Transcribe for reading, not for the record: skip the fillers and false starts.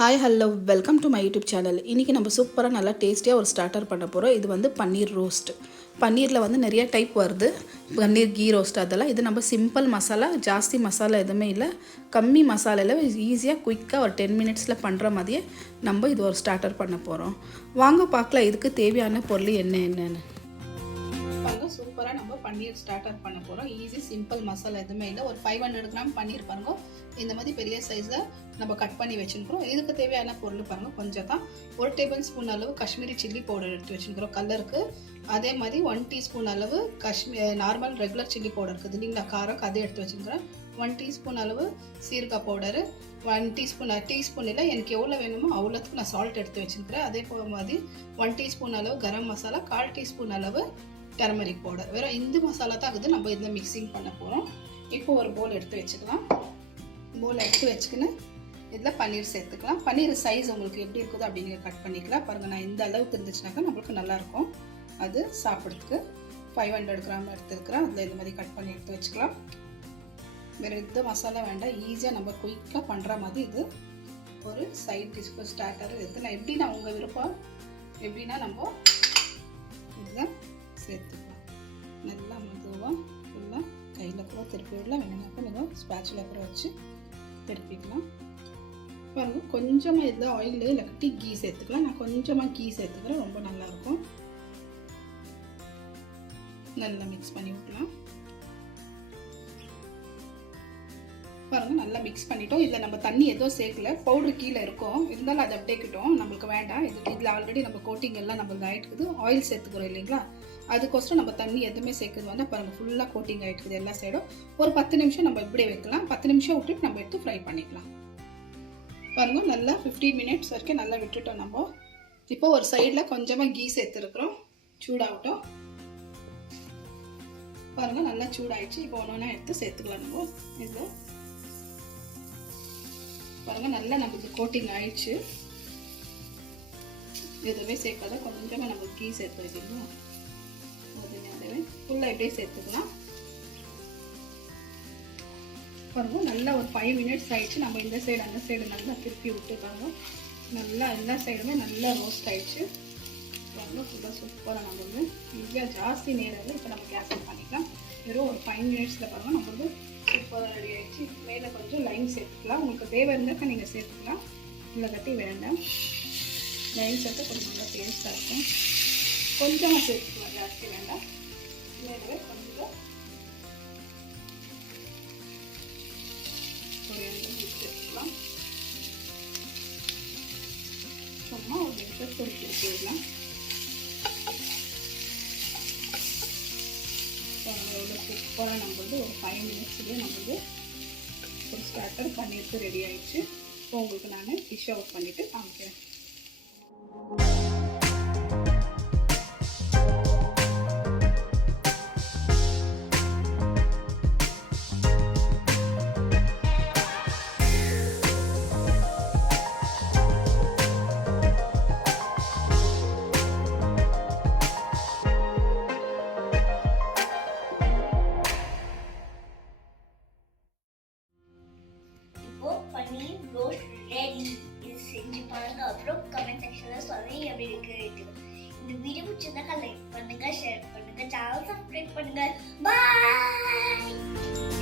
Hi hello welcome to my YouTube channel. இன்றைக்கி நம்ம சூப்பராக நல்லா டேஸ்டியாக ஒரு ஸ்டார்டர் பண்ண போகிறோம். இது வந்து பன்னீர் ரோஸ்ட். பன்னீரில் வந்து நிறைய டைப் வருது. பன்னீர் கீ ரோஸ்ட் அதெல்லாம். இது நம்ம சிம்பிள் மசாலா, ஜாஸ்தி மசாலா எதுவுமே இல்லை, கம்மி மசாலாவில் ஈஸியாக குயிக்காக ஒரு 10 மினிட்ஸில் பண்ணுற மாதிரியே நம்ம இது ஒரு ஸ்டார்டர் பண்ண போகிறோம். வாங்க பார்க்கலாம் இதுக்கு தேவையான பொருள் என்னென்னு. பாருங்க, சூப்பராக நம்ம பன்னீர் ஸ்டார்டர் பண்ண போகிறோம். ஈஸி சிம்பிள் மசாலா எதுவுமே இல்லை. ஒரு 500 கிராம் பன்னீர் பாருங்க, இந்த மாதிரி பெரிய சைஸில் நம்ம கட் பண்ணி வச்சுருக்கிறோம். இதுக்கு தேவையான பொருள் பாருங்கள் கொஞ்சம் தான். 1 டேபிள் ஸ்பூன் அளவு காஷ்மீரி சில்லி பவுடர் எடுத்து வச்சுருக்கிறோம் கலருக்கு. அதே மாதிரி 1 டீஸ்பூன் அளவு நார்மல் ரெகுலர் சில்லி பவுடர் இருக்குது இல்லைங்களா, காரம், அதை எடுத்து வச்சுருக்கிறேன். 1 டீஸ்பூன் அளவு சீரக பவுடரு, 1 டீஸ்பூன் இல்லை, எனக்கு எவ்வளோ வேணுமோ அவ்வளோத்துக்கு நான் சால்ட் எடுத்து வச்சுருக்கிறேன். அதே மாதிரி 1 டீஸ்பூன் அளவு கரம் மசாலா, 1/4 டீஸ்பூன் அளவு டர்மரிக் பவுடர். வேறு இந்த மசாலா தான் இருக்குது. நம்ம இதில் மிக்சிங் பண்ண போகிறோம். இப்போ ஒரு பவுல் எடுத்து வச்சுக்கலாம். பவுல் எடுத்து வச்சுக்கின்னு இதில் பன்னீர் சேர்த்துக்கலாம். பன்னீர் சைஸ் உங்களுக்கு எப்படி இருக்குதோ அப்படி நீங்கள் கட் பண்ணிக்கலாம். பாருங்கள், நான் இந்த அளவுக்கு இருந்துச்சுனாக்கா நம்மளுக்கு நல்லாயிருக்கும் அது சாப்பிட்றதுக்கு. 500 கிராம் எடுத்துருக்கிறேன். அதில் இந்த மாதிரி கட் பண்ணி எடுத்து வச்சுக்கலாம். வேறு எந்த மசாலா வேண்டாம், ஈஸியாக நம்ம குயிக்காக பண்ணுற மாதிரி இது ஒரு சைட் டிஷ்க்கு ஸ்டார்டர். இது நான் எப்படின்னா உங்கள் விருப்பம் எப்படின்னா நம்ம இதுதான் சேர்த்துக்கலாம். நல்லா மெதுவாக ஃபுல்லாக கையில் கூட திருப்பி விடலாம், வேணுனாக்கா நீங்கள் ஸ்பேட்சில் கூட வச்சு திருப்பிக்கலாம். பாருங்கள், கொஞ்சமாக இதில் ஆயில் இல்லாட்டி கீ சேர்த்துக்கலாம். நான் கொஞ்சமாக கீ சேர்த்துக்கிறேன், ரொம்ப நல்லாயிருக்கும். நல்லா மிக்ஸ் பண்ணி விடலாம். பாருங்கள், நல்லா மிக்ஸ் பண்ணிட்டோம். இதில் நம்ம தண்ணி எதுவும் சேர்க்கல, பவுட்ரு கீழே இருக்கும், இருந்தாலும் அதை அப்படியேக்கிட்டோம், நம்மளுக்கு வேண்டாம். இதில் ஆல்ரெடி நம்ம கோட்டிங் எல்லாம் நம்மளுக்கு ஆகிட்டுக்குது. ஆயில் சேர்த்துக்கிறோம் இல்லைங்களா, அதுக்கோசரம் நம்ம தண்ணி எதுவுமே சேர்க்குறது வந்து பாருங்கள் ஃபுல்லாக கோட்டிங் ஆகிட்டுக்குது எல்லா சைடும். ஒரு 10 நிமிஷம் நம்ம இப்படியே வைக்கலாம். 10 நிமிஷம் விட்டுட்டு நம்ம எடுத்து ஃப்ரை பண்ணிக்கலாம். பாருங்கள், நல்லா 15 மினிட்ஸ் வரைக்கும் நல்லா விட்டுட்டோம் நம்ம. இப்போ ஒரு சைடில் கொஞ்சமாக கீ சேர்த்துருக்குறோம், சூடாகட்டும். பாருங்கள், நல்லா சூடாகிடுச்சு. இப்போ ஒன்று எடுத்து சேர்த்துக்கலாம் நம்ம இதில். பாருங்கள், நல்லா நமக்கு கோட்டிங் ஆயிடுச்சு. எதுவுமே சேர்க்காத கொஞ்சமாக நம்ம கீ சேர்த்து வைக்கணும். அதுவே ஃபுல்லாக இப்படியே சேர்த்துக்கலாம். பாருங்கள், நல்லா ஒரு 5 மினிட்ஸ் ஆயிடுச்சு. நம்ம இந்த சைடு அந்த சைடு நல்லா திருப்பி விட்டுருக்காங்க. நல்லா எல்லா சைடுமே நல்லா ரோஸ்ட் ஆயிடுச்சு. பாருங்கள், ஃபுல்லாக சூப்பராக நம்ம வந்து ஈஸியாக ஜாஸ்தி நேரம் இப்போ நம்ம கேஸ் ஆன் பண்ணிக்கலாம். வெறும் ஒரு 5 மினிட்ஸில் பாருங்கள் நம்ம வந்து சூப்பராக ரெடி ஆகிடுச்சு. மேலே கொஞ்சம் லைம் சேர்த்துக்கலாம். உங்களுக்கு தேவை இருந்தாக்கா நீங்கள் சேர்த்துக்கலாம், இல்லை கட்டி வேண்டாம். லைம் சேர்த்து கொஞ்சம் நல்லா டேஸ்ட்டாக இருக்கும். கொஞ்சமாக சேர்த்துக்கலாம், ஜாஸ்தி வேண்டாம். மேலே கொஞ்சம் சேர்த்துக்கலாம். சும்மா ஒரு நிமிஷம் பொரிச்சு விடலாம். எவ்வளோ சூப்பராக நம்ம வந்து ஒரு 5 மினிட்ஸ்லேயே நம்ம வந்து ஒரு ஸ்டார்டர் பண்ணிட்டு ரெடி ஆகிடுச்சு. இப்போ உங்களுக்கு நான் டிஷ் அவுட் பண்ணிவிட்டு காமிக்கிறேன். பன்னீர் ரோஸ்ட் ரெடி. இது செஞ்சு பாருங்க, அப்புறம் கமெண்ட் செக்ஷன்ல சொல்லுங்க எப்படி இருக்கு. இந்த வீடியோ பிடிச்சிருந்தா லைக் பண்ணுங்க, ஷேர் பண்ணுங்க, சேனல் சப்ஸ்கிரைப் பண்ணுங்க. பாய்.